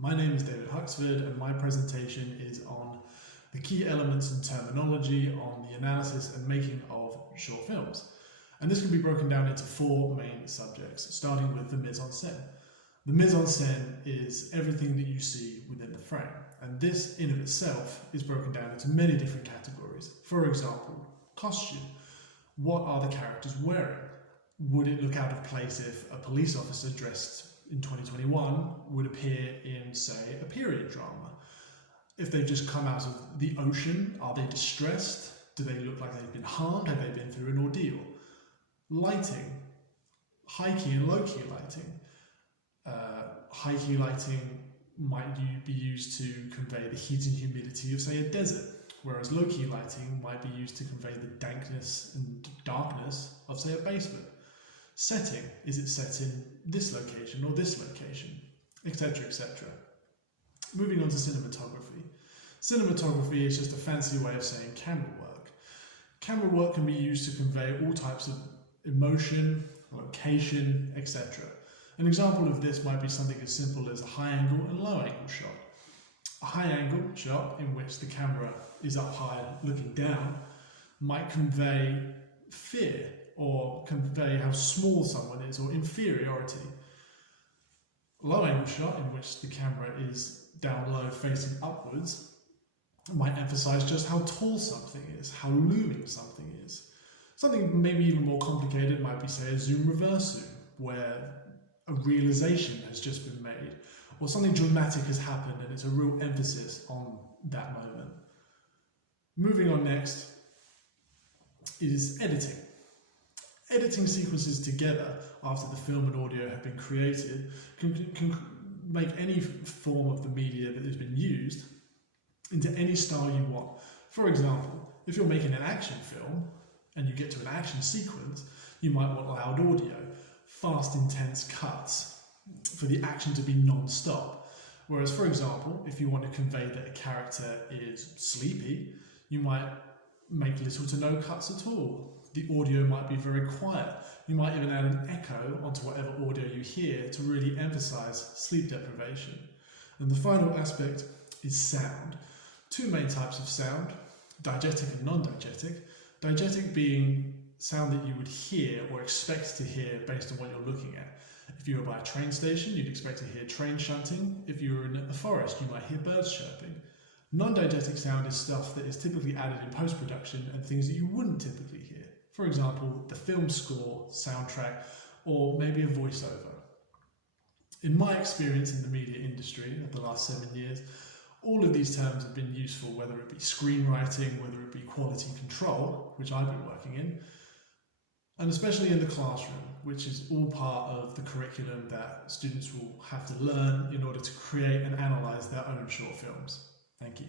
My name is David Huxford and my presentation is on the key elements and terminology on the analysis and making of short films. And this can be broken down into four main subjects, starting with the mise-en-scène. The mise-en-scène is everything that you see within the frame, and this in of itself is broken down into many different categories. For example, costume. What are the characters wearing? Would it look out of place if a police officer dressed in 2021 would appear in, say, a period drama? If they've just come out of the ocean, are they distressed? Do they look like they've been harmed? Have they been through an ordeal? Lighting, high key and low key lighting. High key lighting might be used to convey the heat and humidity of, say, a desert, whereas low key lighting might be used to convey the dankness and darkness of, say, a basement. Setting, is it set in this location or this location, etc., etc. Moving on to cinematography. Cinematography is just a fancy way of saying camera work. Camera work can be used to convey all types of emotion, location, etc. An example of this might be something as simple as a high angle and low angle shot. A high angle shot in which the camera is up high looking down might convey fear or convey how small someone is or inferiority. Low angle shot in which the camera is down low facing upwards might emphasize just how tall something is, how looming something is. Something maybe even more complicated might be, say, a zoom reverse zoom, where a realization has just been made, or something dramatic has happened and it's a real emphasis on that moment. Moving on next is editing. Editing sequences together after the film and audio have been created can make any form of the media that has been used into any style you want. For example, if you're making an action film and you get to an action sequence, you might want loud audio, fast, intense cuts for the action to be non-stop. Whereas, for example, if you want to convey that a character is sleepy, you might make little to no cuts at all. The audio might be very quiet. You might even add an echo onto whatever audio you hear to really emphasize sleep deprivation. And the final aspect is sound. Two main types of sound, diegetic and non-diegetic. Diegetic being sound that you would hear or expect to hear based on what you're looking at. If you were by a train station, you'd expect to hear train shunting. If you were in a forest, you might hear birds chirping. Non-diegetic sound is stuff that is typically added in post-production and things that you wouldn't typically hear. For example, the film score, soundtrack, or maybe a voiceover. In my experience in the media industry of the last 7 years, all of these terms have been useful, whether it be screenwriting, whether it be quality control, which I've been working in, and especially in the classroom, which is all part of the curriculum that students will have to learn in order to create and analyse their own short films. Thank you.